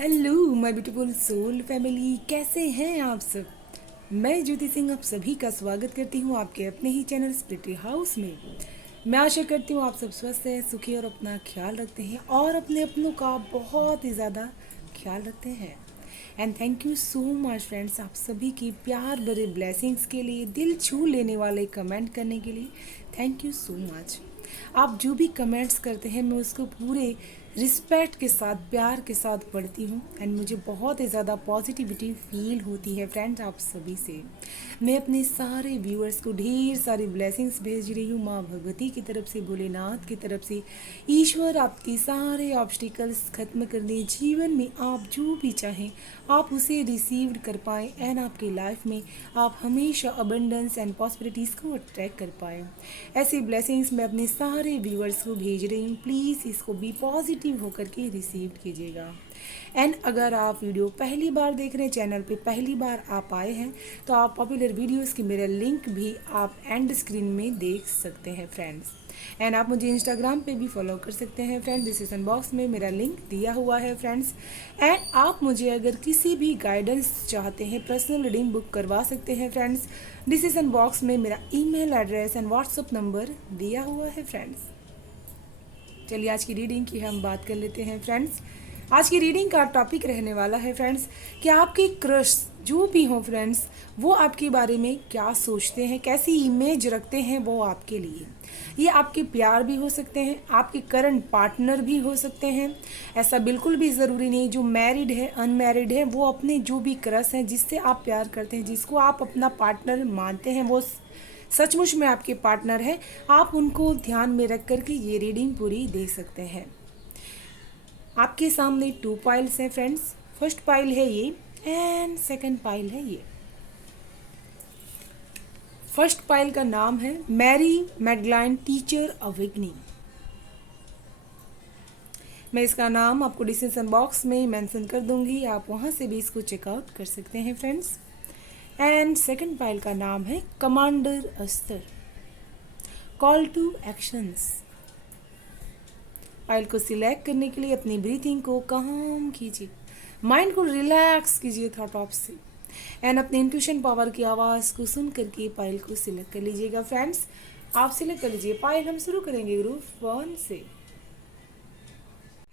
Hello my beautiful soul family, कैसे हैं आप सब। मैं ज्योति सिंह आप सभी का स्वागत करती हूँ आपके अपने ही चैनल स्पिरिट हाउस में। मैं आशा करती हूँ आप सब स्वस्थ हैं, सुखी और अपना ख्याल रखते हैं और अपने अपनों का बहुत ही ज़्यादा ख्याल रखते हैं। And thank you so much friends, आप सभी की प्यार भरे ब्लेसिंग्स के लिए, दिल छू लेने वाले कमेंट करने के लिए थैंक यू सो मच। आप जो भी कमेंट्स करते हैं मैं उसको पूरे रिस्पेक्ट के साथ, प्यार के साथ पढ़ती हूँ एंड मुझे बहुत ही ज़्यादा पॉजिटिविटी फील होती है फ्रेंड्स आप सभी से। मैं अपने सारे व्यूअर्स को ढेर सारी ब्लेसिंग्स भेज रही हूँ माँ भगवती की तरफ से, भोलेनाथ की तरफ से। ईश्वर आपके सारे ऑब्स्टिकल्स खत्म कर दें, जीवन में आप जो भी चाहें आप उसे रिसीव कर पाएँ एंड आपकी लाइफ में आप हमेशा अबंडेंस एंड पॉसिबिलिटीज़ को अट्रैक्ट कर पाएँ। ऐसी ब्लेसिंग्स मैं अपने सारे व्यूअर्स को भेज रही हूँ, प्लीज़ इसको भी पॉजिटिव होकर के रिसीव कीजिएगा। एंड अगर आप वीडियो पहली बार देख रहे हैं, चैनल पे पहली बार आप आए हैं, तो आप पॉपुलर वीडियोस की मेरा लिंक भी आप एंड स्क्रीन में देख सकते हैं फ्रेंड्स। एंड आप मुझे इंस्टाग्राम पे भी फॉलो कर सकते हैं फ्रेंड्स, डिस्क्रिप्शन बॉक्स में मेरा लिंक दिया हुआ है फ्रेंड्स। एंड आप मुझे अगर किसी भी गाइडेंस चाहते हैं, पर्सनल रीडिंग बुक करवा सकते हैं फ्रेंड्स, डिस्क्रिप्शन बॉक्स में मेरा email address and WhatsApp number दिया हुआ है फ्रेंड्स। चलिए आज की रीडिंग की हम बात कर लेते हैं फ्रेंड्स। आज की रीडिंग का टॉपिक रहने वाला है फ्रेंड्स कि आपके क्रश जो भी हो फ्रेंड्स, वो आपके बारे में क्या सोचते हैं, कैसी इमेज रखते हैं वो आपके लिए। ये आपके प्यार भी हो सकते हैं, आपके करंट पार्टनर भी हो सकते हैं। ऐसा बिल्कुल भी ज़रूरी नहीं जो मैरिड है अनमैरिड है वो अपने जो भी क्रश हैं, जिससे आप प्यार करते हैं, जिसको आप अपना पार्टनर मानते हैं, वो सचमुच में आपके पार्टनर है, आप उनको ध्यान में रख कर के ये रीडिंग पूरी दे सकते हैं। आपके सामने 2 पाइल्स हैं फ्रेंड्स। फर्स्ट पाइल है ये एंड सेकंड पाइल है ये। फर्स्ट पाइल का नाम है मैरी मैगलाइन टीचर अवेकनिंग। मैं इसका नाम आपको डिस्क्रिप्शन बॉक्स में मेंशन कर दूंगी, आप वहां से भी इसको चेकआउट कर सकते हैं फ्रेंड्स। एंड सेकंड पाइल का नाम है कमांडर अस्तर, कॉल टू एक्शंस। पाइल को सिलेक्ट करने के लिए अपनी ब्रीथिंग को काम कीजिए, माइंड को रिलैक्स कीजिए थॉट से, एंड अपने इंट्यूशन पावर की आवाज़ को सुन करके पाइल को सिलेक्ट कर लीजिएगा फ्रेंड्स। आप सिलेक्ट कर लीजिए पाइल। हम शुरू करेंगे ग्रुप 1 से।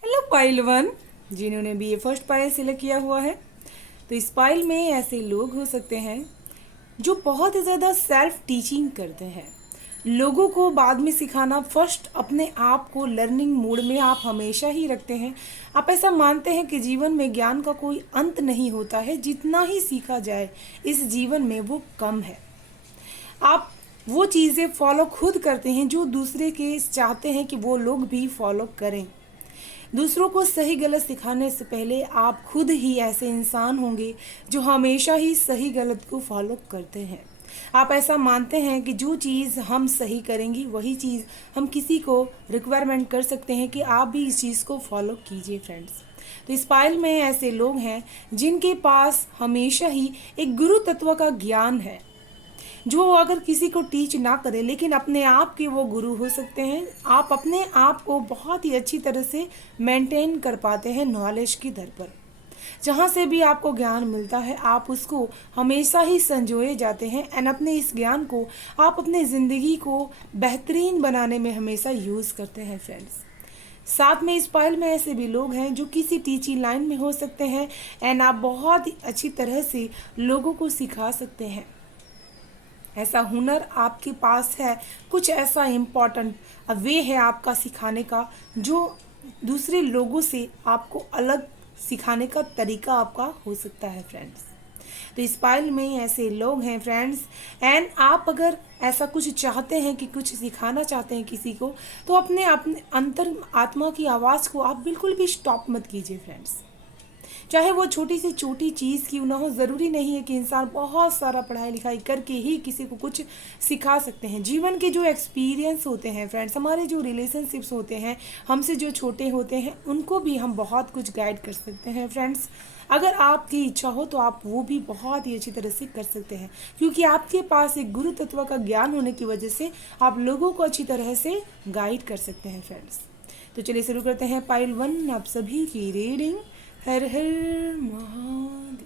हेलो पाइल 1, जिन्होंने भी ये फर्स्ट पाइल सिलेक्ट किया हुआ है, तो इस पाइल में ऐसे लोग हो सकते हैं जो बहुत ही ज़्यादा सेल्फ टीचिंग करते हैं, लोगों को बाद में सिखाना, फर्स्ट अपने आप को लर्निंग मोड में आप हमेशा ही रखते हैं। आप ऐसा मानते हैं कि जीवन में ज्ञान का कोई अंत नहीं होता है, जितना ही सीखा जाए इस जीवन में वो कम है। आप वो चीज़ें फॉलो खुद करते हैं जो दूसरे के चाहते हैं कि वो लोग भी फॉलो करें। दूसरों को सही गलत सिखाने से पहले आप खुद ही ऐसे इंसान होंगे जो हमेशा ही सही गलत को फॉलो करते हैं। आप ऐसा मानते हैं कि जो चीज़ हम सही करेंगी वही चीज़ हम किसी को रिक्वायरमेंट कर सकते हैं कि आप भी इस चीज़ को फॉलो कीजिए फ्रेंड्स। तो इस पाइल में ऐसे लोग हैं जिनके पास हमेशा ही एक गुरु तत्व का ज्ञान है, जो अगर किसी को टीच ना करे लेकिन अपने आप के वो गुरु हो सकते हैं। आप अपने आप को बहुत ही अच्छी तरह से मेंटेन कर पाते हैं नॉलेज की दर पर। जहाँ से भी आपको ज्ञान मिलता है आप उसको हमेशा ही संजोए जाते हैं एंड अपने इस ज्ञान को आप अपने ज़िंदगी को बेहतरीन बनाने में हमेशा यूज़ करते हैं फ्रेंड्स। साथ में इस पाइल में ऐसे भी लोग हैं जो किसी टीचिंग लाइन में हो सकते हैं एंड आप बहुत ही अच्छी तरह से लोगों को सिखा सकते हैं। ऐसा हुनर आपके पास है, कुछ ऐसा इम्पॉर्टेंट वे है आपका सिखाने का जो दूसरे लोगों से आपको अलग सिखाने का तरीका आपका हो सकता है फ्रेंड्स। तो इस पाइल में ऐसे लोग हैं फ्रेंड्स एंड आप अगर ऐसा कुछ चाहते हैं कि कुछ सिखाना चाहते हैं किसी को, तो अपने अपने अंतर आत्मा की आवाज़ को आप बिल्कुल भी स्टॉप मत कीजिए फ्रेंड्स। चाहे वो छोटी से छोटी चीज़ क्यों ना हो, ज़रूरी नहीं है कि इंसान बहुत सारा पढ़ाई लिखाई करके ही किसी को कुछ सिखा सकते हैं। जीवन के जो एक्सपीरियंस होते हैं फ्रेंड्स, हमारे जो रिलेशनशिप्स होते हैं, हमसे जो छोटे होते हैं, उनको भी हम बहुत कुछ गाइड कर सकते हैं फ्रेंड्स। अगर आपकी इच्छा हो तो आप वो भी बहुत ही अच्छी तरह से कर सकते हैं, क्योंकि आपके पास एक गुरु तत्व का ज्ञान होने की वजह से आप लोगों को अच्छी तरह से गाइड कर सकते हैं फ्रेंड्स। तो चलिए शुरू करते हैं पाइल 1 आप सभी की रीडिंग। हर हर महादेव।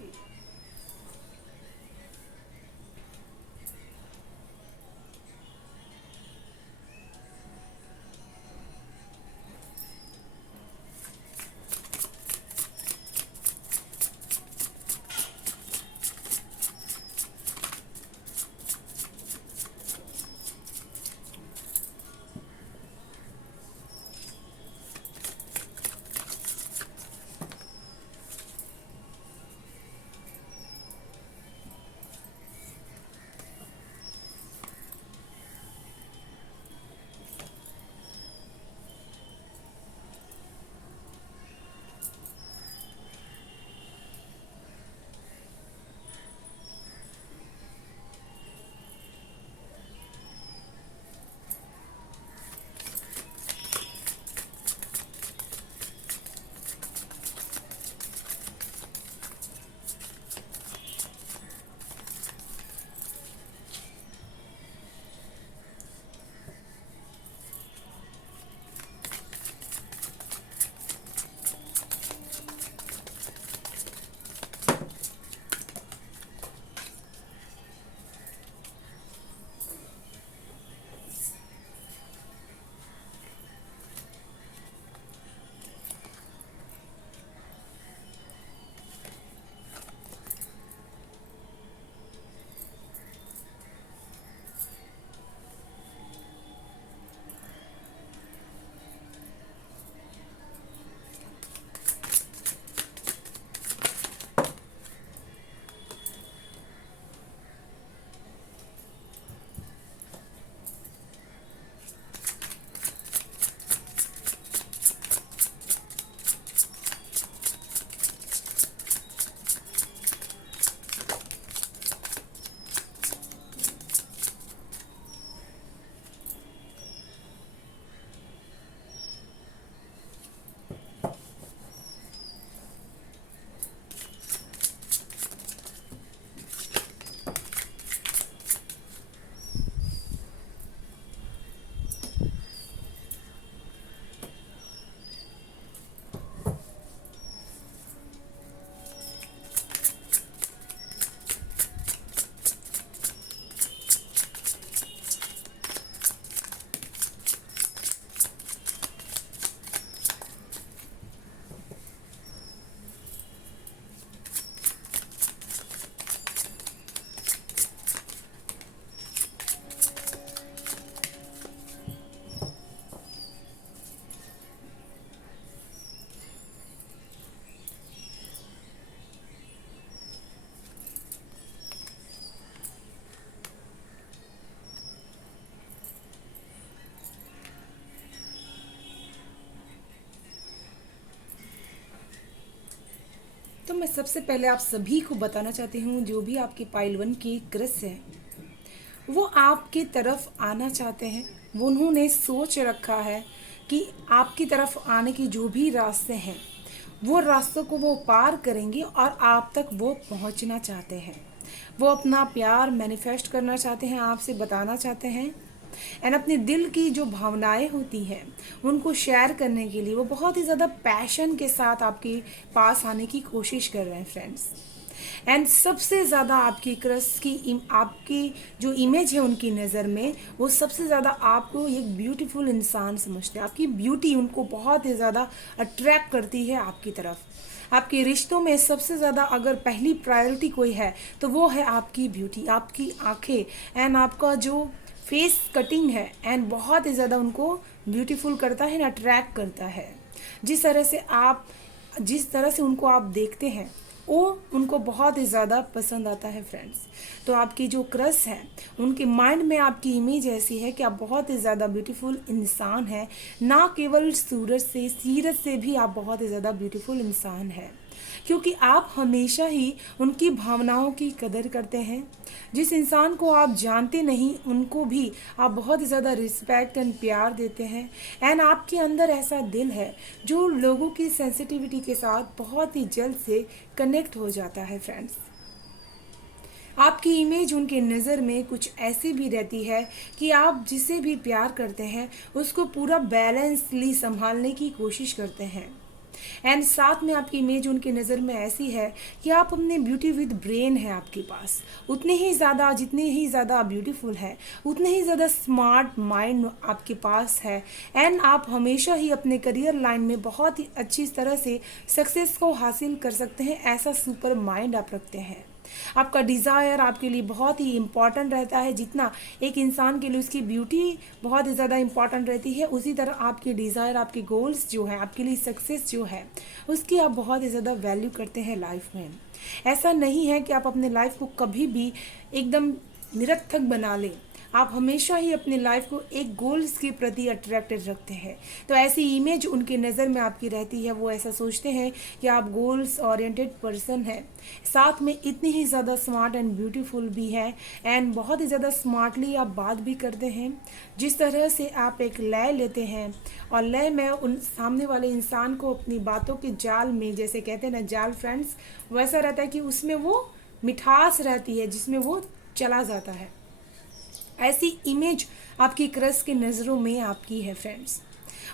तो मैं सबसे पहले आप सभी को बताना चाहती हूँ, जो भी आपके पाइल 1 की क्रस है वो आपकी तरफ आना चाहते हैं। वो उन्होंने सोच रखा है कि आपकी तरफ आने की जो भी रास्ते हैं वो रास्तों को वो पार करेंगे और आप तक वो पहुंचना चाहते हैं। वो अपना प्यार मैनिफेस्ट करना चाहते हैं, आपसे बताना चाहते हैं एंड अपने दिल की जो भावनाएं होती हैं उनको शेयर करने के लिए वो बहुत ही ज़्यादा पैशन के साथ आपके पास आने की कोशिश कर रहे हैं फ्रेंड्स। एंड सबसे ज़्यादा आपकी क्रश की आपकी जो इमेज है उनकी नज़र में, वो सबसे ज़्यादा आपको एक ब्यूटीफुल इंसान समझते हैं। आपकी ब्यूटी उनको बहुत ही ज़्यादा अट्रैक्ट करती है आपकी तरफ। आपके रिश्तों में सबसे ज़्यादा अगर पहली प्रायोरिटी कोई है तो वो है आपकी ब्यूटी, आपकी आंखें एंड आपका जो फेस कटिंग है एंड बहुत ही ज़्यादा उनको ब्यूटीफुल करता है, अट्रैक्ट करता है। जिस तरह से उनको आप देखते हैं वो उनको बहुत ही ज़्यादा पसंद आता है फ्रेंड्स। तो आपकी जो क्रश है उनके माइंड में आपकी इमेज ऐसी है कि आप बहुत ही ज़्यादा ब्यूटीफुल इंसान हैं, ना केवल सूरज से सीरत से भी आप बहुत ही ज़्यादा ब्यूटीफुल इंसान हैं, क्योंकि आप हमेशा ही उनकी भावनाओं की कदर करते हैं। जिस इंसान को आप जानते नहीं उनको भी आप बहुत ज़्यादा रिस्पेक्ट एंड प्यार देते हैं एंड आपके अंदर ऐसा दिल है जो लोगों की सेंसिटिविटी के साथ बहुत ही जल्द से कनेक्ट हो जाता है फ्रेंड्स। आपकी इमेज उनके नज़र में कुछ ऐसी भी रहती है कि आप जिसे भी प्यार करते हैं उसको पूरा बैलेंसली संभालने की कोशिश करते हैं। एंड साथ में आपकी इमेज उनके नज़र में ऐसी है कि आप अपने ब्यूटी विद ब्रेन है आपके पास, उतने ही ज़्यादा, जितने ही ज़्यादा ब्यूटीफुल है उतने ही ज़्यादा स्मार्ट माइंड आपके पास है। एंड आप हमेशा ही अपने करियर लाइन में बहुत ही अच्छी तरह से सक्सेस को हासिल कर सकते हैं, ऐसा सुपर माइंड आप रखते हैं। आपका डिज़ायर आपके लिए बहुत ही इम्पॉर्टेंट रहता है, जितना एक इंसान के लिए उसकी ब्यूटी बहुत ही ज़्यादा इम्पॉर्टेंट रहती है, उसी तरह आपके डिज़ायर, आपके गोल्स जो है, आपके लिए सक्सेस जो है उसकी आप बहुत ही ज़्यादा वैल्यू करते हैं लाइफ में। ऐसा नहीं है कि आप अपने लाइफ को कभी भी एकदम निरर्थक बना लें, आप हमेशा ही अपने लाइफ को एक गोल्स के प्रति अट्रैक्टेड रखते हैं। तो ऐसी इमेज उनके नज़र में आपकी रहती है, वो ऐसा सोचते हैं कि आप गोल्स ओरिएंटेड पर्सन हैं, साथ में इतनी ही ज़्यादा स्मार्ट एंड ब्यूटीफुल भी है, एंड बहुत ही ज़्यादा स्मार्टली आप बात भी करते हैं। जिस तरह से आप एक लय लेते हैं और लय में उन सामने वाले इंसान को अपनी बातों के जाल में, जैसे कहते हैं ना जाल फ्रेंड्स, वैसा रहता है कि उसमें वो मिठास रहती है जिसमें वो चला जाता है। ऐसी इमेज आपकी क्रश के नज़रों में आपकी है फ्रेंड्स।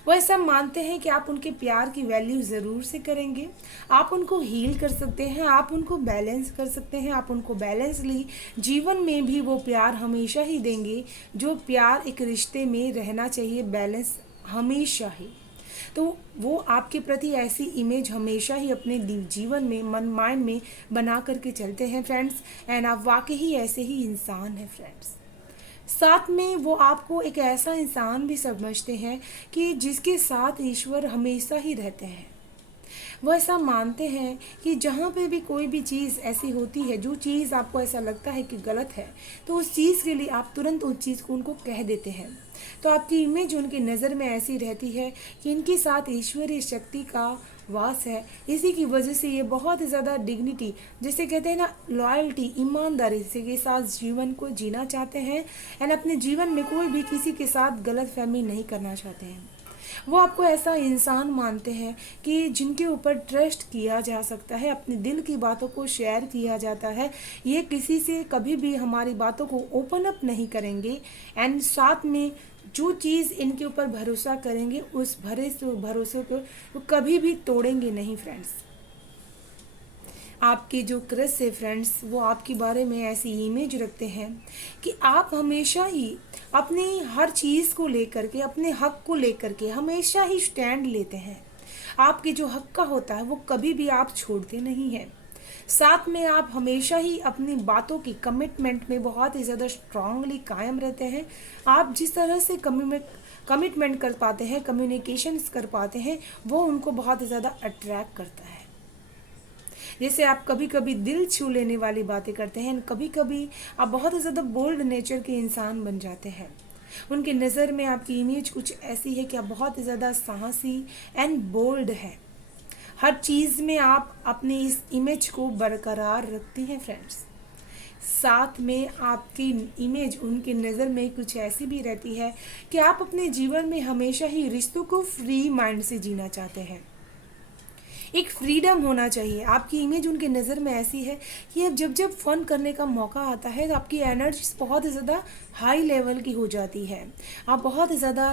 वो ऐसा मानते हैं कि आप उनके प्यार की वैल्यू ज़रूर से करेंगे, आप उनको हील कर सकते हैं, आप उनको बैलेंस कर सकते हैं, आप उनको बैलेंसली जीवन में भी वो प्यार हमेशा ही देंगे जो प्यार एक रिश्ते में रहना चाहिए, बैलेंस हमेशा ही। तो वो आपके प्रति ऐसी इमेज हमेशा ही अपने जीवन में, मन माइंड में बना करके चलते हैं फ्रेंड्स। एंड आप वाकई ही ऐसे ही इंसान हैं फ्रेंड्स। साथ में वो आपको एक ऐसा इंसान भी समझते हैं कि जिसके साथ ईश्वर हमेशा ही रहते हैं। वो ऐसा मानते हैं कि जहाँ पे भी कोई भी चीज़ ऐसी होती है, जो चीज़ आपको ऐसा लगता है कि गलत है, तो उस चीज़ के लिए आप तुरंत उस चीज़ को उनको कह देते हैं। तो आपकी इमेज उनकी नज़र में ऐसी रहती है कि इनके साथ ईश्वरीय शक्ति का वास है। इसी की वजह से ये बहुत ज़्यादा डिग्निटी, जैसे कहते हैं ना लॉयल्टी, ईमानदारी से के साथ जीवन को जीना चाहते हैं, एंड अपने जीवन में कोई भी किसी के साथ गलतफहमी नहीं करना चाहते हैं। वो आपको ऐसा इंसान मानते हैं कि जिनके ऊपर ट्रस्ट किया जा सकता है, अपने दिल की बातों को शेयर किया जाता है, ये किसी से कभी भी हमारी बातों को ओपन अप नहीं करेंगे, एंड साथ में जो चीज़ इनके ऊपर भरोसा करेंगे उस भरोसे को वो कभी भी तोड़ेंगे नहीं फ्रेंड्स। आपके जो क्रश है फ्रेंड्स, वो आपके बारे में ऐसी इमेज रखते हैं कि आप हमेशा ही अपनी हर चीज़ को लेकर के, अपने हक को लेकर के हमेशा ही स्टैंड लेते हैं। आपके जो हक का होता है वो कभी भी आप छोड़ते नहीं हैं। साथ में आप हमेशा ही अपनी बातों की कमिटमेंट में बहुत ही ज़्यादा स्ट्रांगली कायम रहते हैं। आप जिस तरह से कमिटमेंट कर पाते हैं, कम्युनिकेशंस कर पाते हैं, वो उनको बहुत ज़्यादा अट्रैक्ट करता है। जैसे आप कभी कभी दिल छू लेने वाली बातें करते हैं, कभी कभी आप बहुत ही ज़्यादा बोल्ड नेचर के इंसान बन जाते हैं। उनकी नज़र में आपकी इमेज कुछ ऐसी है कि आप बहुत ही ज़्यादा साहसी एंड बोल्ड है। हर चीज़ में आप अपनी इस इमेज को बरकरार रखती हैं फ्रेंड्स। साथ में आपकी इमेज उनकी नज़र में कुछ ऐसी भी रहती है कि आप अपने जीवन में हमेशा ही रिश्तों को फ्री माइंड से जीना चाहते हैं। एक फ्रीडम होना चाहिए। आपकी इमेज उनके नज़र में ऐसी है कि अब जब जब फन करने का मौका आता है तो आपकी एनर्जी बहुत ज़्यादा हाई लेवल की हो जाती है, आप बहुत ज़्यादा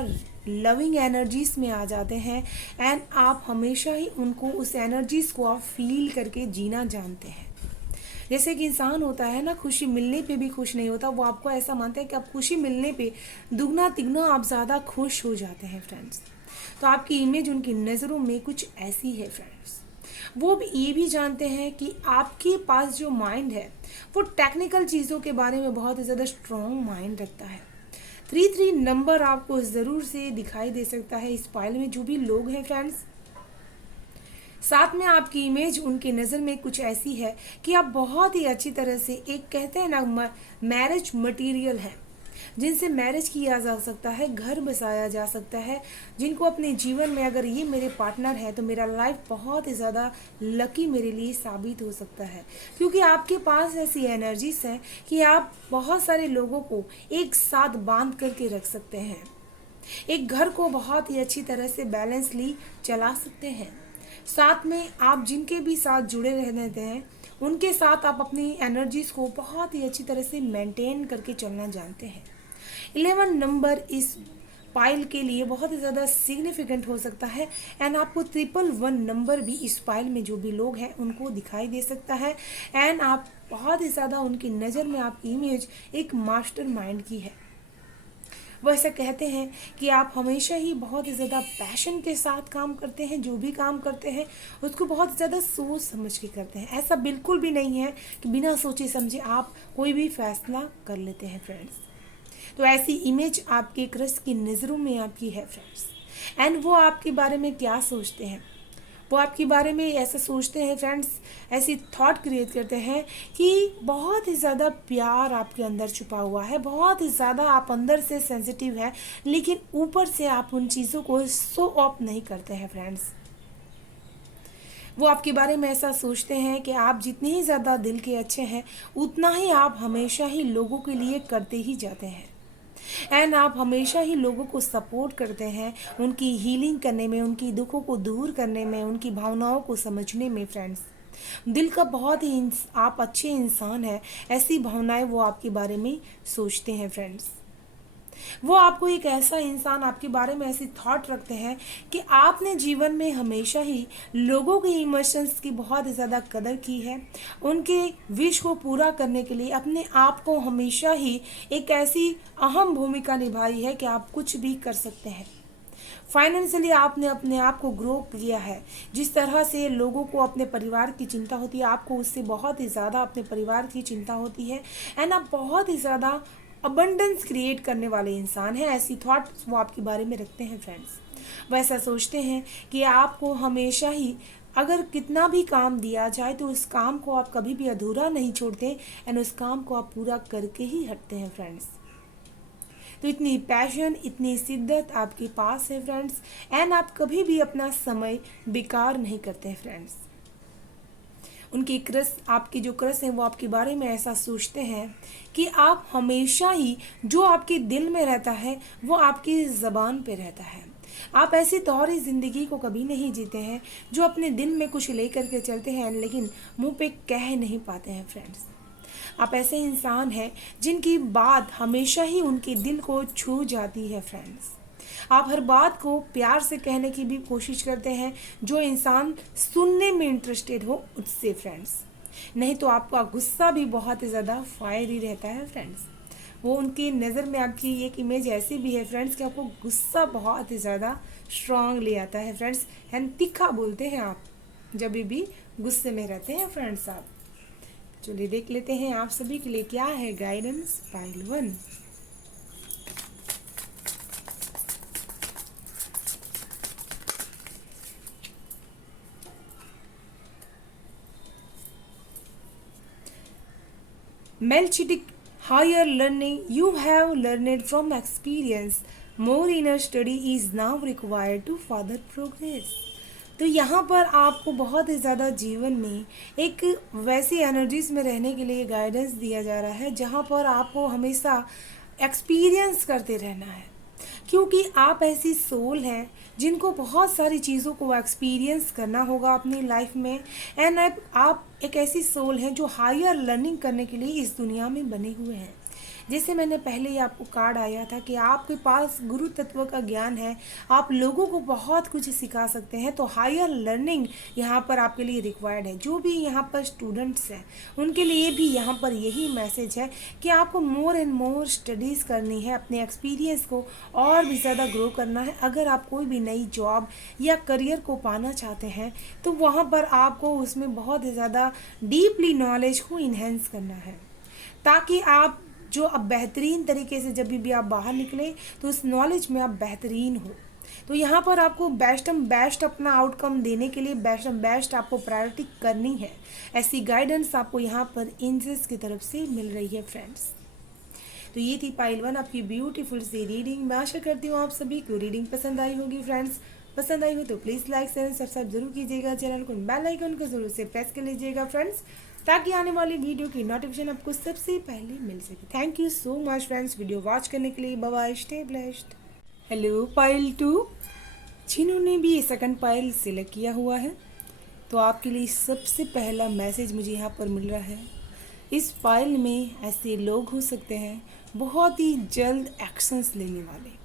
लविंग एनर्जीज में आ जाते हैं, एंड आप हमेशा ही उनको, उस एनर्जीज को आप फील करके जीना जानते हैं। जैसे कि इंसान होता है ना, खुशी मिलने पे भी खुश नहीं होता, वो आपको ऐसा मानते हैं कि आप खुशी मिलने पे दुगना तिगना आप ज़्यादा खुश हो जाते हैं फ्रेंड्स। तो आपकी इमेज उनकी नज़रों में कुछ ऐसी है फ्रेंड्स। वो भी ये भी जानते हैं कि आपके पास जो माइंड है वो टेक्निकल चीज़ों के बारे में बहुत ही ज़्यादा स्ट्रॉन्ग माइंड रखता है। 33 नंबर आपको ज़रूर से दिखाई दे सकता है इस पाइल में जो भी लोग हैं फ्रेंड्स। साथ में आपकी इमेज उनकी नज़र में कुछ ऐसी है कि आप बहुत ही अच्छी तरह से, एक कहते हैं ना मैरिज मटेरियल है, जिनसे मैरिज किया जा सकता है, घर बसाया जा सकता है, जिनको अपने जीवन में अगर ये मेरे पार्टनर है तो मेरा लाइफ बहुत ही ज़्यादा लकी मेरे लिए साबित हो सकता है, क्योंकि आपके पास ऐसी एनर्जीज हैं कि आप बहुत सारे लोगों को एक साथ बांध करके रख सकते हैं, एक घर को बहुत ही अच्छी तरह से बैलेंसली चला सकते हैं। साथ में आप जिनके भी साथ जुड़े रहते हैं उनके साथ आप अपनी एनर्जीज को बहुत ही अच्छी तरह से मेंटेन करके चलना जानते हैं। 11 नंबर इस पाइल के लिए बहुत ही ज़्यादा सिग्निफिकेंट हो सकता है। एंड आपको 111 नंबर भी इस पाइल में जो भी लोग हैं उनको दिखाई दे सकता है। एंड आप बहुत ही ज़्यादा उनकी नज़र में आपकी इमेज एक मास्टरमाइंड की है। वो ऐसा कहते हैं कि आप हमेशा ही बहुत ही ज़्यादा पैशन के साथ काम करते हैं, जो भी काम करते हैं उसको बहुत ज़्यादा सोच समझ के करते हैं। ऐसा बिल्कुल भी नहीं है कि बिना सोचे समझे आप कोई भी फैसला कर लेते हैं फ्रेंड्स। तो ऐसी इमेज आपके क्रश की नज़रों में आपकी है फ्रेंड्स। एंड वो आपके बारे में क्या सोचते हैं, वो आपके बारे में ऐसा सोचते हैं फ्रेंड्स, ऐसी थॉट क्रिएट करते हैं कि बहुत ही ज़्यादा प्यार आपके अंदर छुपा हुआ है, बहुत ही ज़्यादा आप अंदर से सेंसिटिव है, लेकिन ऊपर से आप उन चीज़ों को शो ऑफ नहीं करते हैं फ्रेंड्स। वो आपके बारे में ऐसा सोचते हैं कि आप जितने ही ज़्यादा दिल के अच्छे हैं उतना ही आप हमेशा ही लोगों के लिए करते ही जाते हैं। एंड आप हमेशा ही लोगों को सपोर्ट करते हैं, उनकी हीलिंग करने में, उनकी दुखों को दूर करने में, उनकी भावनाओं को समझने में फ्रेंड्स। दिल का बहुत ही आप अच्छे इंसान हैं, ऐसी भावनाएं वो आपके बारे में सोचते हैं फ्रेंड्स। वो आपको एक ऐसा इंसान, आपके बारे में ऐसी थॉट रखते हैं कि आपने जीवन में हमेशा ही लोगों के इमोशंस की बहुत ज़्यादा कदर की है, उनके विश को पूरा करने के लिए अपने आप को हमेशा ही एक ऐसी अहम भूमिका निभाई है कि आप कुछ भी कर सकते हैं। फाइनेंशियली आपने अपने आप को ग्रो किया है। जिस तरह से लोगों को अपने परिवार की चिंता होती है, आपको उससे बहुत ही ज़्यादा अपने परिवार की चिंता होती है। एंड आप बहुत ही ज़्यादा अबंडेंस क्रिएट करने वाले इंसान हैं, ऐसी थॉट वो आपके बारे में रखते हैं फ्रेंड्स। वो ऐसा सोचते हैं कि आपको हमेशा ही अगर कितना भी काम दिया जाए तो उस काम को आप कभी भी अधूरा नहीं छोड़ते, एंड उस काम को आप पूरा करके ही हटते हैं फ्रेंड्स। तो इतनी पैशन, इतनी शिद्दत आपके पास है फ्रेंड्स। एंड आप कभी भी अपना समय बेकार नहीं करते हैं फ्रेंड्स। उनकी क्रश, आपकी जो क्रश है वो आपके बारे में ऐसा सोचते हैं कि आप हमेशा ही जो आपके दिल में रहता है वो आपकी ज़बान पे रहता है। आप ऐसी तौरी ज़िंदगी को कभी नहीं जीते हैं जो अपने दिल में कुछ लेकर के चलते हैं लेकिन मुंह पे कह नहीं पाते हैं फ्रेंड्स। आप ऐसे इंसान हैं जिनकी बात हमेशा ही उनके दिल को छू जाती है फ्रेंड्स। आप हर बात को प्यार से कहने की भी कोशिश करते हैं, जो इंसान सुनने में इंटरेस्टेड हो उससे फ्रेंड्स। नहीं तो आपका गुस्सा भी बहुत ही ज़्यादा फायरी रहता है फ्रेंड्स। वो उनकी नज़र में आपकी एक इमेज ऐसी भी है फ्रेंड्स कि आपको गुस्सा बहुत ही ज़्यादा स्ट्रांग ले आता है फ्रेंड्स। एंड तीखा बोलते हैं आप जब भी गुस्से में रहते हैं फ्रेंड्स आप। चलिए देख लेते हैं आप सभी के लिए क्या है guidance pile 1। Melchizedek, higher learning, you have learned from experience. More inner study is now required to further progress. तो यहाँ पर आपको बहुत ही ज़्यादा जीवन में एक वैसी एनर्जीज में रहने के लिए गाइडेंस दिया जा रहा है जहाँ पर आपको हमेशा एक्सपीरियंस करते रहना है, क्योंकि आप ऐसी सोल हैं जिनको बहुत सारी चीज़ों को एक्सपीरियंस करना होगा अपनी लाइफ में। एंड आप एक ऐसी सोल हैं जो हायर लर्निंग करने के लिए इस दुनिया में बने हुए हैं। जैसे मैंने पहले ही आपको कार्ड आया था कि आपके पास गुरु तत्व का ज्ञान है, आप लोगों को बहुत कुछ सिखा सकते हैं। तो हायर लर्निंग यहाँ पर आपके लिए रिक्वायर्ड है। जो भी यहाँ पर स्टूडेंट्स हैं उनके लिए भी यहाँ पर यही मैसेज है कि आपको मोर एंड मोर स्टडीज़ करनी है, अपने एक्सपीरियंस को और भी ज़्यादा ग्रो करना है। अगर आप कोई भी नई जॉब या करियर को पाना चाहते हैं तो वहाँ पर आपको उसमें बहुत ही ज़्यादा डीपली नॉलेज को इन्हेंस करना है, ताकि आप जो अब बेहतरीन तरीके से जब भी आप बाहर निकले तो उस नॉलेज में आप बेहतरीन हो। तो यहाँ पर आपको बेस्ट एंड बेस्ट अपना आउटकम देने के लिए बेस्ट एंड बेस्ट आपको प्रायोरिटी करनी है। ऐसी गाइडेंस आपको यहाँ पर एंजल्स की तरफ से मिल रही है फ्रेंड्स। तो ये थी पाइल 1 आपकी ब्यूटीफुल सी रीडिंग। मैं आशा करती हूँ आप सभी को रीडिंग पसंद आई होगी फ्रेंड्स। पसंद आई हो तो प्लीज़ लाइक शेयर सब्सक्राइब जरूर कीजिएगा, चैनल को बेल आइकन को जरूर से प्रेस कर लीजिएगा फ्रेंड्स, ताकि आने वाली वीडियो की नोटिफिकेशन आपको सबसे पहले मिल सके। Thank you so much friends video watch करने के लिए। Bye bye, stay blessed. Hello पाइल 2, जिन्होंने भी ये सेकंड पाइल सिलेक्ट किया हुआ है तो आपके लिए सबसे पहला मैसेज मुझे यहाँ पर मिल रहा है। इस पाइल में ऐसे लोग हो सकते हैं बहुत ही जल्द एक्शंस लेने वाले।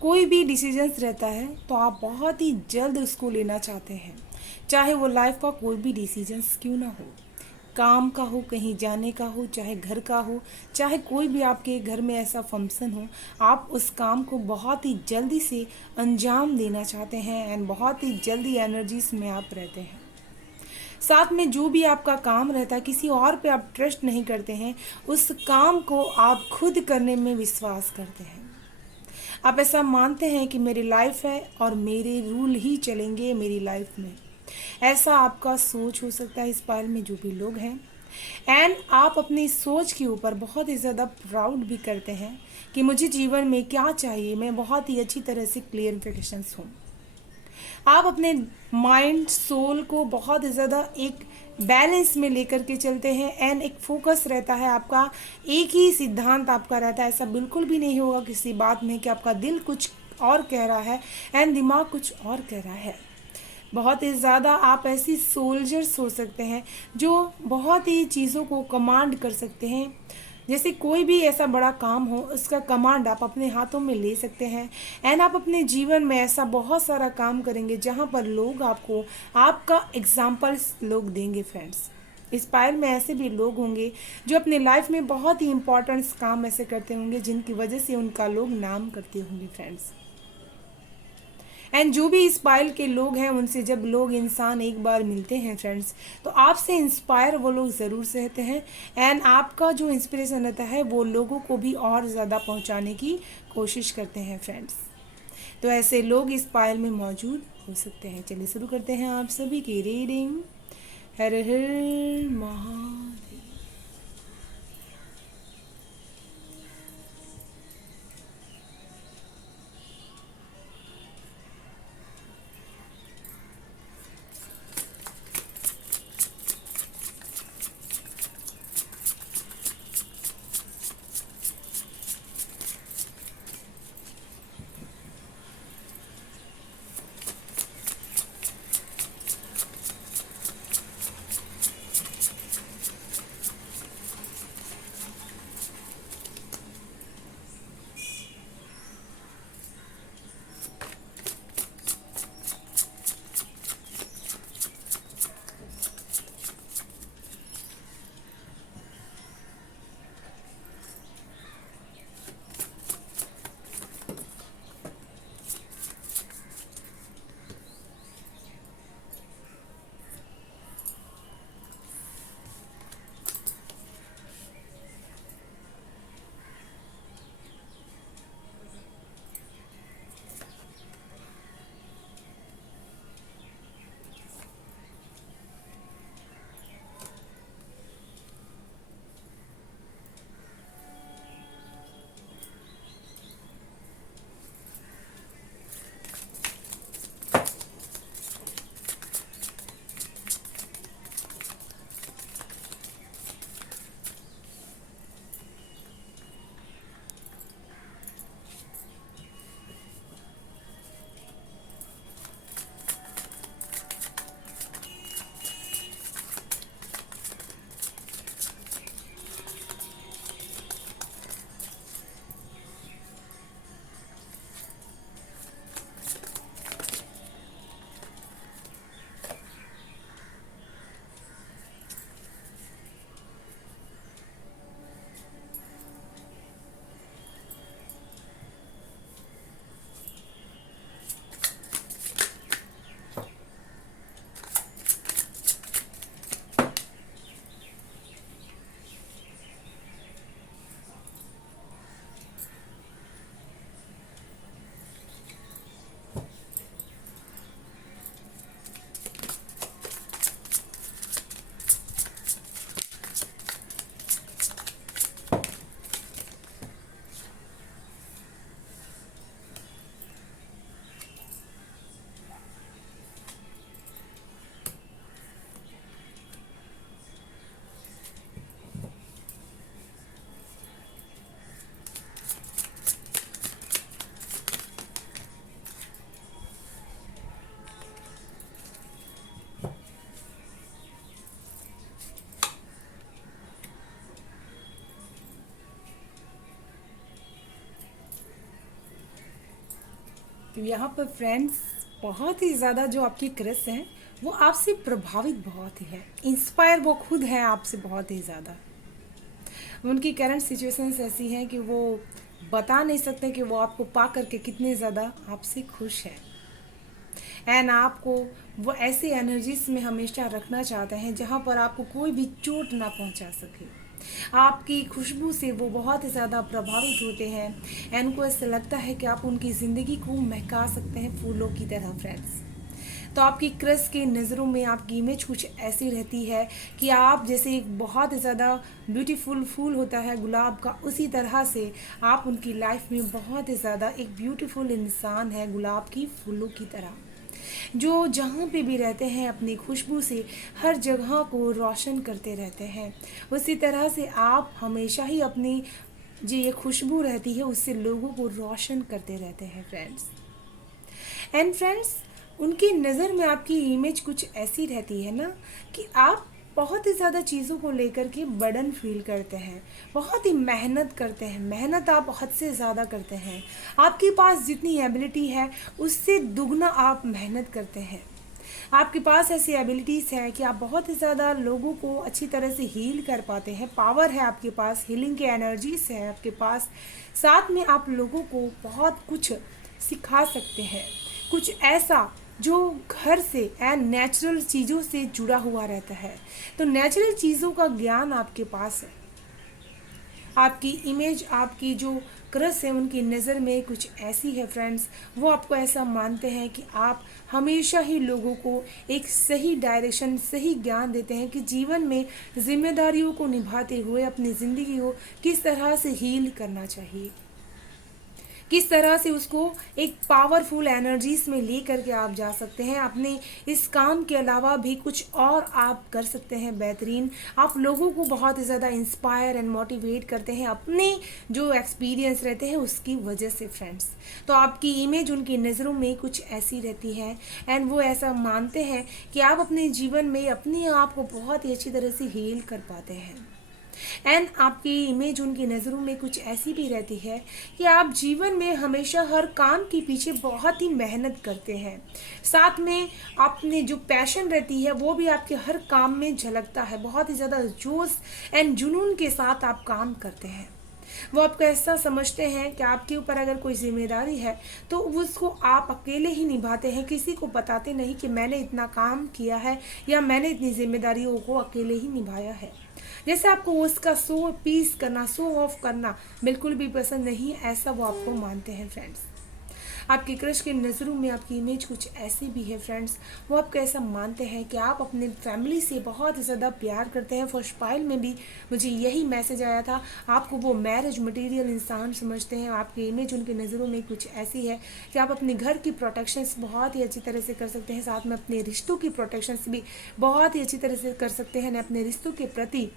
कोई भी डिसीजंस रहता है तो आप बहुत ही जल्द उसको लेना चाहते हैं, चाहे वो लाइफ का कोई भी डिसीजंस क्यों ना हो। काम का हो, कहीं जाने का हो, चाहे घर का हो, चाहे कोई भी आपके घर में ऐसा फंक्शन हो, आप उस काम को बहुत ही जल्दी से अंजाम देना चाहते हैं एंड बहुत ही जल्दी एनर्जीज में आप रहते हैं। साथ में जो भी आपका काम रहता है, किसी और पे आप ट्रस्ट नहीं करते हैं, उस काम को आप खुद करने में विश्वास करते हैं। आप ऐसा मानते हैं कि मेरी लाइफ है और मेरे रूल ही चलेंगे मेरी लाइफ में। ऐसा आपका सोच हो सकता है इस पायल में जो भी लोग हैं। एंड आप अपनी सोच के ऊपर बहुत ही ज़्यादा प्राउड भी करते हैं कि मुझे जीवन में क्या चाहिए, मैं बहुत ही अच्छी तरह से क्लियरिफिकेशंस हूँ। आप अपने माइंड सोल को बहुत ज़्यादा एक बैलेंस में लेकर के चलते हैं एंड एक फोकस रहता है आपका, एक ही सिद्धांत आपका रहता है। ऐसा बिल्कुल भी नहीं होगा किसी बात में कि आपका दिल कुछ और कह रहा है एंड दिमाग कुछ और कह रहा है। बहुत ही ज़्यादा आप ऐसी सोल्जर्स हो सकते हैं जो बहुत ही चीज़ों को कमांड कर सकते हैं। जैसे कोई भी ऐसा बड़ा काम हो, उसका कमांड आप अपने हाथों में ले सकते हैं एंड आप अपने जीवन में ऐसा बहुत सारा काम करेंगे जहाँ पर लोग आपको आपका एग्जाम्पल्स लोग देंगे फ्रेंड्स। इस पायल में ऐसे भी लोग होंगे जो अपने लाइफ में बहुत ही इंपॉर्टेंट काम ऐसे करते होंगे जिनकी वजह से उनका लोग नाम करते होंगे फ्रेंड्स। एंड जो भी इस पायल के लोग हैं, उनसे जब लोग इंसान एक बार मिलते हैं फ्रेंड्स, तो आपसे इंस्पायर वो लोग ज़रूर से रहते हैं एंड आपका जो इंस्पिरेशन रहता है वो लोगों को भी और ज़्यादा पहुंचाने की कोशिश करते हैं फ्रेंड्स। तो ऐसे लोग इस पायल में मौजूद हो सकते हैं। चलिए शुरू करते हैं आप सभी की रीडिंग। हर हर महादेव। तो यहाँ पर फ्रेंड्स बहुत ही ज़्यादा जो आपकी क्रश हैं वो आपसे प्रभावित बहुत ही है, इंस्पायर वो खुद हैं आपसे बहुत ही ज़्यादा। उनकी करंट सिचुएशंस ऐसी हैं कि वो बता नहीं सकते कि वो आपको पा करके कितने ज़्यादा आपसे खुश हैं। एंड आपको वो ऐसी एनर्जीज में हमेशा रखना चाहते हैं जहाँ पर आपको कोई भी चोट ना पहुँचा सके। आपकी खुशबू से वो बहुत ही ज़्यादा प्रभावित होते हैं एंड उनको ऐसा लगता है कि आप उनकी ज़िंदगी को महका सकते हैं फूलों की तरह फ्रेंड्स। तो आपकी क्रश के नज़रों में आपकी इमेज कुछ ऐसी रहती है कि आप जैसे एक बहुत ही ज़्यादा ब्यूटीफुल फूल होता है गुलाब का, उसी तरह से आप उनकी लाइफ में बहुत ही ज़्यादा एक ब्यूटीफुल इंसान है गुलाब की फूलों की तरह, जो जहाँ पे भी रहते हैं अपनी खुशबू से हर जगह को रोशन करते रहते हैं। उसी तरह से आप हमेशा ही अपनी जो ये खुशबू रहती है उससे लोगों को रोशन करते रहते हैं फ्रेंड्स। एंड फ्रेंड्स उनकी नज़र में आपकी इमेज कुछ ऐसी रहती है ना कि आप बहुत ही ज़्यादा चीज़ों को लेकर के बर्डन फील करते हैं, बहुत ही मेहनत करते हैं, मेहनत आप हद से ज़्यादा करते हैं। आपके पास जितनी एबिलिटी है उससे दुगना आप मेहनत करते हैं। आपके पास ऐसी एबिलिटीज़ है कि आप बहुत ही ज़्यादा लोगों को अच्छी तरह से हील कर पाते हैं, पावर है आपके पास, हीलिंग की एनर्जीज है आपके पास। साथ में आप लोगों को बहुत कुछ सिखा सकते हैं, कुछ ऐसा जो घर से एंड नेचुरल चीज़ों से जुड़ा हुआ रहता है। तो नेचुरल चीज़ों का ज्ञान आपके पास है। आपकी इमेज, आपकी जो क्रश है उनकी नज़र में कुछ ऐसी है फ्रेंड्स, वो आपको ऐसा मानते हैं कि आप हमेशा ही लोगों को एक सही डायरेक्शन, सही ज्ञान देते हैं कि जीवन में जिम्मेदारियों को निभाते हुए अपनी ज़िंदगी को किस तरह से हील करना चाहिए, किस तरह से उसको एक पावरफुल एनर्जीज में ले करके आप जा सकते हैं। अपने इस काम के अलावा भी कुछ और आप कर सकते हैं बेहतरीन। आप लोगों को बहुत ही ज़्यादा इंस्पायर एंड मोटिवेट करते हैं अपने जो एक्सपीरियंस रहते हैं उसकी वजह से फ्रेंड्स। तो आपकी इमेज उनकी नज़रों में कुछ ऐसी रहती है एंड वो ऐसा मानते हैं कि आप अपने जीवन में अपने आप को बहुत ही अच्छी तरह से हील कर पाते हैं। एंड आपकी इमेज उनकी नज़रों में कुछ ऐसी भी रहती है कि आप जीवन में हमेशा हर काम के पीछे बहुत ही मेहनत करते हैं। साथ में अपने जो पैशन रहती है वो भी आपके हर काम में झलकता है। बहुत ही ज़्यादा जोश एंड जुनून के साथ आप काम करते हैं। वो आपको ऐसा समझते हैं कि आपके ऊपर अगर कोई जिम्मेदारी है तो उसको आप अकेले ही निभाते हैं, किसी को बताते नहीं कि मैंने इतना काम किया है या मैंने इतनी जिम्मेदारियों को अकेले ही निभाया है। जैसे आपको उसका शो पीस करना, शो ऑफ करना बिल्कुल भी पसंद नहीं, ऐसा वो आपको मानते हैं फ्रेंड्स। आपकी क्रश की नज़रों में आपकी इमेज कुछ ऐसी भी है फ्रेंड्स, वो आपको ऐसा मानते हैं कि आप अपने फैमिली से बहुत ज़्यादा प्यार करते हैं। फर्स्ट फाइल में भी मुझे यही मैसेज आया था, आपको वो मैरिज मटेरियल इंसान समझते हैं। आपकी इमेज उनकी नज़रों में कुछ ऐसी है कि आप अपने घर की प्रोटेक्शंस बहुत ही अच्छी तरह से कर सकते हैं, साथ में अपने रिश्तों की प्रोटेक्शंस भी बहुत ही अच्छी तरह से कर सकते हैं। अपने रिश्तों के प्रति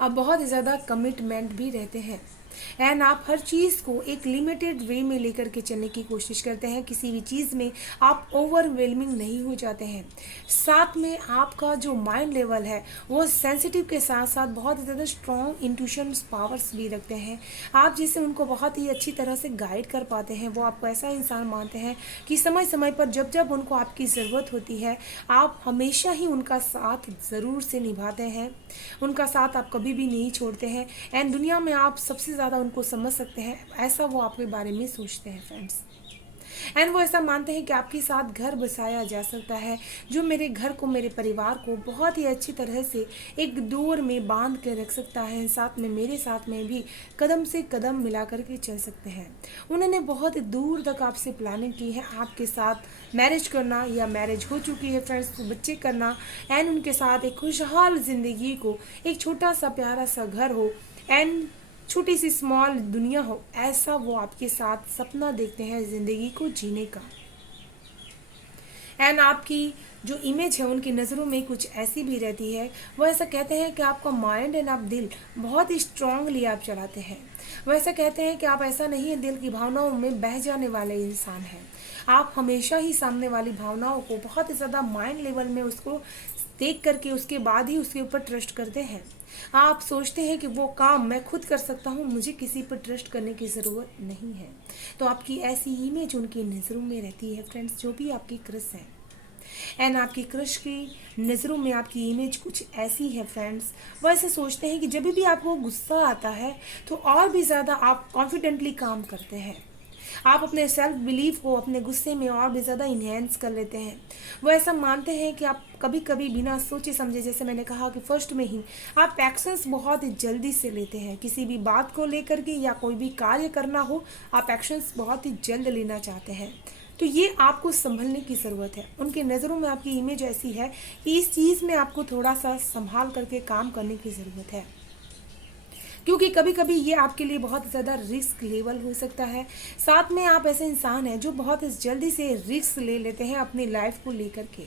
आप बहुत ज़्यादा कमिटमेंट भी रहते हैं एंड आप हर चीज़ को एक लिमिटेड वे में लेकर के चलने की कोशिश करते हैं। किसी भी चीज़ में आप ओवरवेलमिंग नहीं हो जाते हैं। साथ में आपका जो माइंड लेवल है वो सेंसिटिव के साथ साथ बहुत ज़्यादा स्ट्रॉन्ग इंट्यूशन पावर्स भी रखते हैं। आप जिसे उनको बहुत ही अच्छी तरह से गाइड कर पाते हैं। वो आपको ऐसा इंसान मानते हैं कि समय समय पर जब जब उनको आपकी ज़रूरत होती है आप हमेशा ही उनका साथ ज़रूर से निभाते हैं, उनका साथ आप कभी भी नहीं छोड़ते हैं एंड दुनिया में आप सबसे ज़्यादा उनको समझ सकते हैं, ऐसा वो आपके बारे में सोचते हैं फ्रेंड्स। एंड वो ऐसा मानते हैं कि आपके साथ घर बसाया जा सकता है, जो मेरे घर को, मेरे परिवार को बहुत ही अच्छी तरह से एक डोर में बांध के रख सकता है। साथ में मेरे साथ में भी कदम से कदम मिला करके चल सकते हैं। उन्होंने बहुत ही दूर तक आपसे प्लानिंग की है, आपके साथ मैरिज करना या मैरिज हो चुकी है फ्रेंड्स तो बच्चे करना एंड उनके साथ एक खुशहाल ज़िंदगी को, एक छोटा सा प्यारा सा घर हो एंड छोटी सी स्मॉल दुनिया हो, ऐसा वो आपके साथ सपना देखते हैं ज़िंदगी को जीने का। एंड आपकी जो इमेज है उनकी नज़रों में कुछ ऐसी भी रहती है, वो ऐसा कहते हैं कि आपका माइंड एंड आप दिल बहुत ही स्ट्रांगली आप चलाते हैं। वो ऐसा कहते हैं कि आप ऐसा नहीं है दिल की भावनाओं में बह जाने वाले इंसान हैं। आप हमेशा ही सामने वाली भावनाओं को बहुत ही ज़्यादा माइंड लेवल में उसको देख करके उसके बाद ही उसके ऊपर ट्रस्ट करते हैं। आप सोचते हैं कि वो काम मैं खुद कर सकता हूँ, मुझे किसी पर ट्रस्ट करने की ज़रूरत नहीं है। तो आपकी ऐसी इमेज उनकी नज़रों में रहती है फ्रेंड्स, जो भी आपकी क्रश है। एंड आपकी क्रश की नज़रों में आपकी इमेज कुछ ऐसी है फ्रेंड्स, वो ऐसे सोचते हैं कि जब भी आपको गुस्सा आता है तो और भी ज़्यादा आप कॉन्फिडेंटली काम करते हैं। आप अपने सेल्फ बिलीफ को अपने गुस्से में और भी ज़्यादा इन्हेंस कर लेते हैं। वो ऐसा मानते हैं कि आप कभी कभी बिना सोचे समझे, जैसे मैंने कहा कि फर्स्ट में ही आप एक्शंस बहुत ही जल्दी से लेते हैं। किसी भी बात को लेकर के या कोई भी कार्य करना हो, आप एक्शंस बहुत ही जल्द लेना चाहते हैं। तो ये आपको संभलने की ज़रूरत है। उनकी नज़रों में आपकी इमेज ऐसी है कि इस चीज़ में आपको थोड़ा सा संभाल करके काम करने की ज़रूरत है, क्योंकि कभी कभी ये आपके लिए बहुत ज़्यादा रिस्क लेवल हो सकता है। साथ में आप ऐसे इंसान हैं जो बहुत जल्दी से रिस्क ले लेते हैं अपनी लाइफ को लेकर के,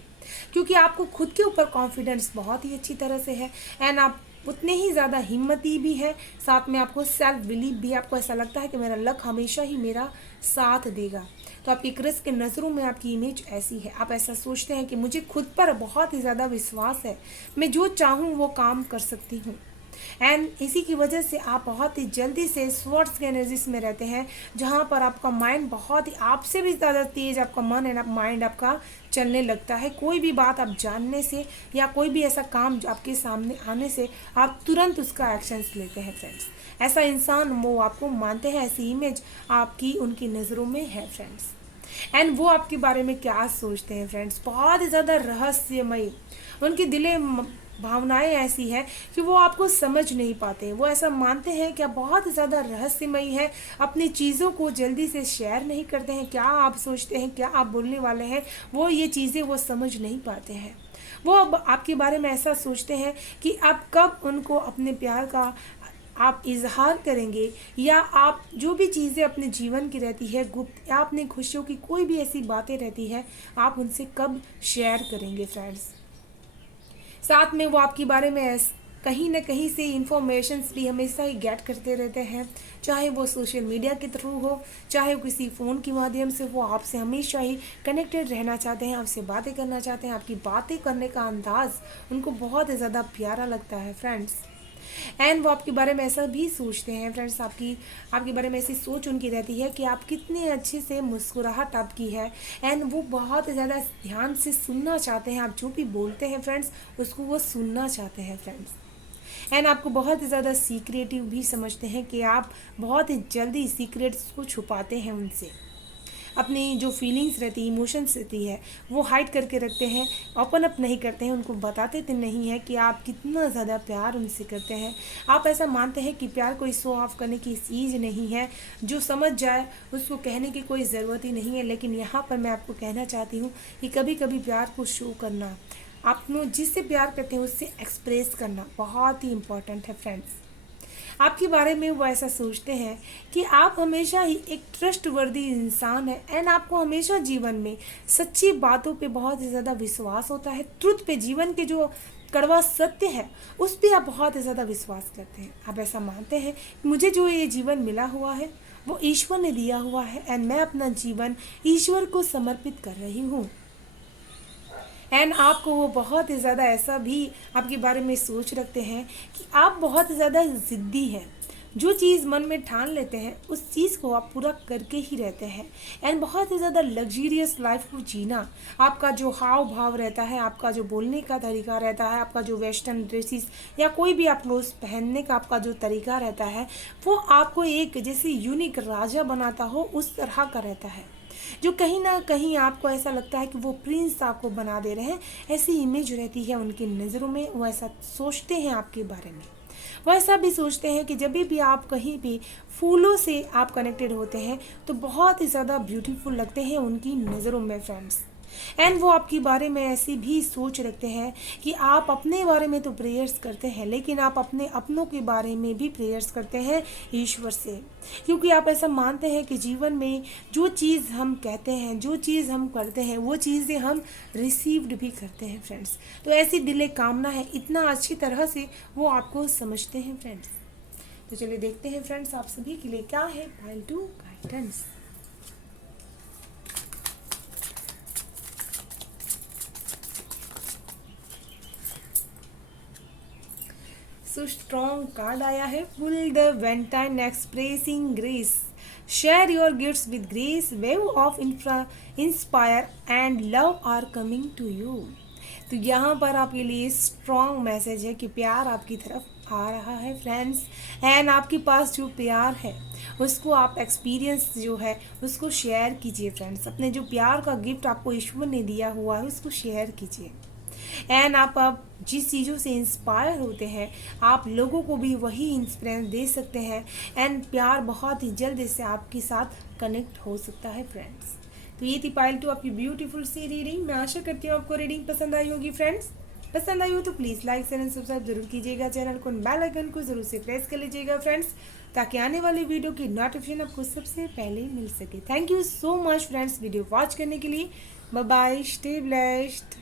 क्योंकि आपको खुद के ऊपर कॉन्फिडेंस बहुत ही अच्छी तरह से है। एंड आप उतने ही ज़्यादा हिम्मती भी है। साथ में आपको सेल्फ बिलीव भी, आपको ऐसा लगता है कि मेरा लक हमेशा ही मेरा साथ देगा। तो आपकी क्रश के नज़रों में आपकी इमेज ऐसी है। आप ऐसा सोचते हैं कि मुझे खुद पर बहुत ही ज़्यादा विश्वास है, मैं जो चाहूँ वो काम कर सकती हूँ। एंड इसी की वजह से आप बहुत ही जल्दी से स्वर्ड्स के एनर्जीज में रहते हैं, जहाँ पर आपका माइंड बहुत ही आपसे भी ज़्यादा तेज, आपका मन एंड माइंड आपका चलने लगता है। कोई भी बात आप जानने से या कोई भी ऐसा काम जो आपके सामने आने से आप तुरंत उसका एक्शंस लेते हैं फ्रेंड्स। ऐसा इंसान वो आपको मानते हैं, ऐसी इमेज आपकी उनकी नज़रों में है फ्रेंड्स। एंड वो आपके बारे में क्या सोचते हैं फ्रेंड्स, बहुत ही ज़्यादा रहस्यमयी उनकी दिले भावनाएं ऐसी हैं कि वो आपको समझ नहीं पाते हैं। वो ऐसा मानते हैं कि आप बहुत ज़्यादा रहस्यमयी है, अपनी चीज़ों को जल्दी से शेयर नहीं करते हैं। क्या आप सोचते हैं, क्या आप बोलने वाले हैं, वो ये चीज़ें वो समझ नहीं पाते हैं। वो अब आपके बारे में ऐसा सोचते हैं कि आप कब उनको अपने प्यार का आप इजहार करेंगे, या आप जो भी चीज़ें अपने जीवन की रहती है गुप्त, या अपनी खुशियों की कोई भी ऐसी बातें रहती है, आप उनसे कब शेयर करेंगे फ्रेंड्स। साथ में वो आपके बारे में कहीं ना कहीं से इंफॉर्मेशंस भी हमेशा ही गेट करते रहते हैं, चाहे वो सोशल मीडिया के थ्रू हो, चाहे वो किसी फ़ोन के माध्यम से। वो आपसे हमेशा ही कनेक्टेड रहना चाहते हैं, आपसे बातें करना चाहते हैं। आपकी बातें करने का अंदाज़ उनको बहुत ही ज़्यादा प्यारा लगता है फ्रेंड्स। एंड वो आपके बारे में ऐसा भी सोचते हैं फ्रेंड्स, आपके बारे में ऐसी सोच उनकी रहती है कि आप कितने अच्छे से मुस्कुराहट आपकी है। एंड वो बहुत ज़्यादा ध्यान से सुनना चाहते हैं, आप जो भी बोलते हैं फ्रेंड्स उसको वो सुनना चाहते हैं फ्रेंड्स। एंड आपको बहुत ही ज़्यादा सीक्रेटिव भी समझते हैं कि आप बहुत ही जल्दी सीक्रेट्स को छुपाते हैं उनसे। अपनी जो फीलिंग्स रहती है, इमोशंस रहती है, वो हाइड करके रखते हैं, ओपन अप नहीं करते हैं, उनको बताते तो नहीं है कि आप कितना ज़्यादा प्यार उनसे करते हैं। आप ऐसा मानते हैं कि प्यार कोई शो ऑफ करने की चीज़ नहीं है, जो समझ जाए उसको कहने की कोई ज़रूरत ही नहीं है। लेकिन यहाँ पर मैं आपको कहना चाहती हूँ कि कभी कभी प्यार को शो करना, आप जिससे प्यार करते हैं उससे एक्सप्रेस करना बहुत ही इम्पोर्टेंट है फ्रेंड्स। आपके बारे में वो ऐसा सोचते हैं कि आप हमेशा ही एक ट्रस्टवर्दी इंसान है। एंड आपको हमेशा जीवन में सच्ची बातों पे बहुत ही ज़्यादा विश्वास होता है। ट्रुथ पे, जीवन के जो कड़वा सत्य है उस पर आप बहुत ही ज़्यादा विश्वास करते हैं। आप ऐसा मानते हैं कि मुझे जो ये जीवन मिला हुआ है वो ईश्वर ने दिया हुआ है, एंड मैं अपना जीवन ईश्वर को समर्पित कर रही हूँ। एंड आपको वो बहुत ही ज़्यादा ऐसा भी आपके बारे में सोच रखते हैं कि आप बहुत ही ज़्यादा ज़िद्दी हैं। जो चीज़ मन में ठान लेते हैं उस चीज़ को आप पूरा करके ही रहते हैं। एंड बहुत ही ज़्यादा लग्जरियस लाइफ को जीना, आपका जो हाव भाव रहता है, आपका जो बोलने का तरीका रहता है, आपका जो वेस्टर्न ड्रेसेस या कोई भी आप क्लोथ पहनने का आपका जो तरीका रहता है, वो आपको एक जैसे यूनिक राजा बनाता हो उस तरह का रहता है, जो कहीं ना कहीं आपको ऐसा लगता है कि वो प्रिंस आपको बना दे रहे हैं। ऐसी इमेज रहती है उनकी नज़रों में। वो ऐसा सोचते हैं आपके बारे में। वो ऐसा भी सोचते हैं कि जब भी आप कहीं भी फूलों से आप कनेक्टेड होते हैं तो बहुत ही ज़्यादा ब्यूटीफुल लगते हैं उनकी नज़रों में फ्रेंड्स। एंड वो आपके बारे में ऐसी भी सोच रखते हैं कि आप अपने बारे में तो प्रेयर्स करते हैं, लेकिन आप अपने अपनों के बारे में भी प्रेयर्स करते हैं ईश्वर से, क्योंकि आप ऐसा मानते हैं कि जीवन में जो चीज़ हम कहते हैं, जो चीज़ हम करते हैं, वो चीज़ें हम रिसीव्ड भी करते हैं फ्रेंड्स। तो ऐसी दिले कामना है, इतना अच्छी तरह से वो आपको समझते हैं फ्रेंड्स। तो चलिए देखते हैं फ्रेंड्स आप सभी के लिए क्या है pile 2 guidance. So strong card आया है full the Valentine expressing grace, share your gifts with grace, wave of inspire and love are coming to you. तो यहाँ पर आपके लिए स्ट्रॉन्ग मैसेज है कि प्यार आपकी तरफ आ रहा है फ्रेंड्स, एंड आपके पास जो प्यार है उसको आप एक्सपीरियंस जो है उसको शेयर कीजिए फ्रेंड्स। अपने जो प्यार का गिफ्ट आपको ईश्वर ने दिया हुआ है उसको शेयर कीजिए। एंड आप जिस चीज़ों से इंस्पायर होते हैं आप लोगों को भी वही इंस्पिरेंस दे सकते हैं, एंड प्यार बहुत ही जल्द इससे आपके साथ कनेक्ट हो सकता है फ्रेंड्स। तो ये थी पायल 2 आपकी ब्यूटीफुल सी रीडिंग। मैं आशा करती हूँ आपको रीडिंग पसंद आई होगी फ्रेंड्स। पसंद आई हो तो please like share and subscribe जरूर कीजिएगा, चैनल को बेल आइकन को जरूर से प्रेस कर लीजिएगा फ्रेंड्स, ताकि आने वाली वीडियो की नोटिफिकेशन आपको सबसे पहले मिल सके। Thank you so much friends video watch करने के लिए। Bye bye, stay blessed.